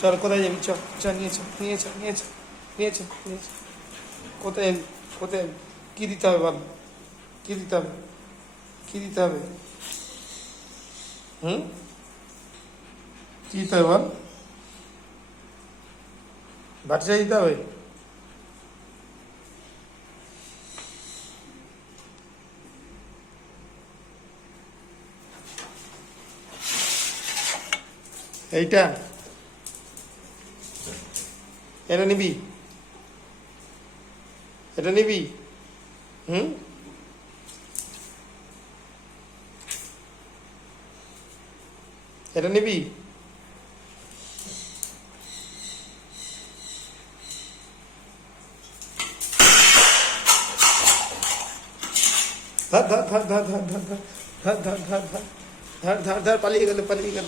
চল, কোথায় যাবি? চ চ নিয়ে চ নিয়ে চ নিয়ে চ নিয়ে চ নিয়ে চ কোথায় যাবি কোথায় যাবি কী দিতে হবে বল কী দিতে হবে? কী দিতে হবে? হুম? কী দিতে হবে বল? বাচ্চা দিতে হবে? এইটা? এটা নিবি এটা নিবি হুম এটা নিবি ধর ধর ধর ধর ধর ধর ধর ধর ধর ধর ধর ধর ধর ধর পালিয়ে গেল পালিয়ে গেল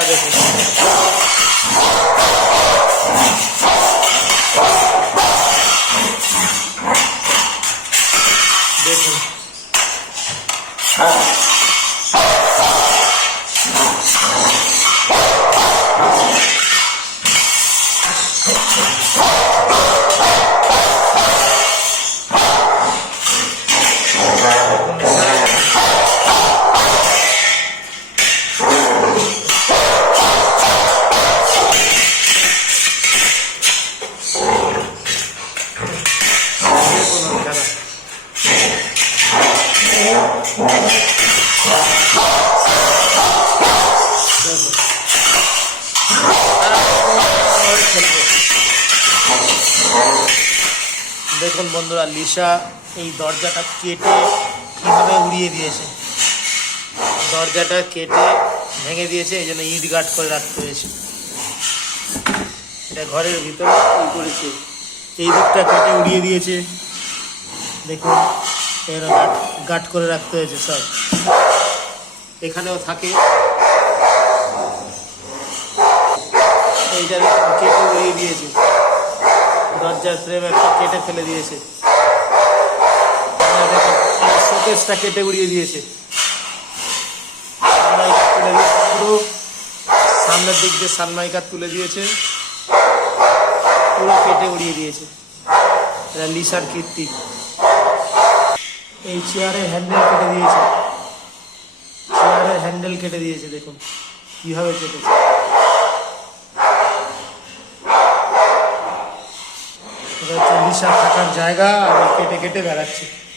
からです、Oh! দেখুন বন্ধুরা, লিসা এই দরজাটা কেটে কীভাবে উড়িয়ে দিয়েছে। দরজাটা কেটে ভেঙে দিয়েছে, এই জন্য ইট গার্ড করে রাখতে হয়েছে। এটা ঘরের ভিতরে। করেছে এই দিকটা কেটে উড়িয়ে দিয়েছে। দেখুন। এর গাট করে রাখতে হয়েছে সব। এখানেও থাকে। কেটে উড়িয়ে দিয়েছে। দরজার ফ্রেম একটা কেটে ফেলে দিয়েছে। শোকেসটা কেটে উড়িয়ে দিয়েছে। পুরো সামনের দিক দিয়ে সানমাইকা তুলে দিয়েছে। পুরো কেটে উড়িয়ে দিয়েছে। এটা লিসার কীর্তি। এই চেয়ারের হ্যান্ডেল কেটে দিয়েছে। চেয়ারের হ্যান্ডেল কেটে দিয়েছে, দেখুন। কীভাবে কেটেছে। থাকার জায়গা, আর কেটে কেটে বেড়াচ্ছে।